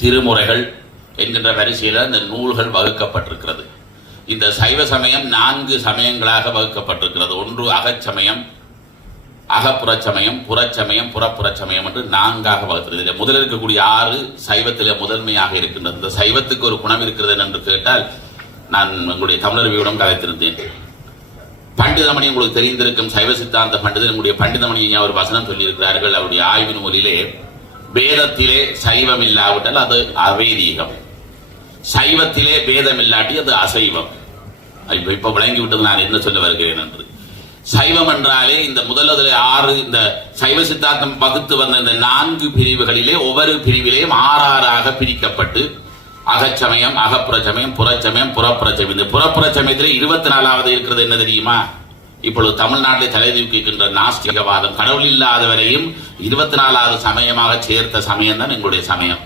திருமுறைகள் என்கின்ற வரிசையில் இந்த நூல்கள் வகுக்கப்பட்டிருக்கிறது. இந்த சைவ சமயம் நான்கு சமயங்களாக வகுக்கப்பட்டிருக்கிறது. ஒன்று அகச்சமயம் அகப்புறச்சமயம் புறச்சமயம் புறப்புறச்சமயம் என்று நான்காக வகுக்கிறது. இதில் முதலில் இருக்கக்கூடிய ஆறு சைவத்தில் முதன்மையாக இருக்கின்றது இந்த சைவத்துக்கு ஒரு குணம் இருக்கிறது என்று கேட்டால் நான் உங்களுடைய தமிழர்வியுடன் கலைத்திருந்தேன். பண்டிதமணி உங்களுக்கு தெரிந்திருக்கும் சைவ சித்தாந்த பண்டிதர் உங்களுடைய பண்டிதமணி அவர் வசனம் சொல்லியிருக்கிறார்கள். அவருடைய ஆய்வின் மொழியிலே வேதத்திலே சைவம் இல்லாவிட்டால் அது அவேதீகம். சைவத்திலே வேதம் இல்லாட்டி அது அசைவம். இப்ப இப்போ விளங்கி விட்டது நான் என்ன சொல்ல வருகிறேன் என்று. சைவம் என்றாலே இந்த முதல்ல ஆறு இந்த சைவ சித்தாந்தம் வகுத்து வந்த இந்த நான்கு பிரிவுகளிலே ஒவ்வொரு பிரிவிலேயும் ஆறாறாக பிரிக்கப்பட்டு அகச்சமயம் அகப்புறச்சமயம் புறச்சமயம் புறப்புறச்சமயம். இந்த புறப்புறச்சமயத்தில் இருபத்தி நாலாவது இருக்கிறது என்ன தெரியுமா? இப்பொழுது தமிழ்நாட்டில் தலை தூக்கிக்கின்ற நாஸ்திகவாதம் கடவுள் இல்லாதவரையும் இருபத்தி நாலாவது சமயமாக சேர்த்த சமயம் தான் எங்களுடைய சமயம்.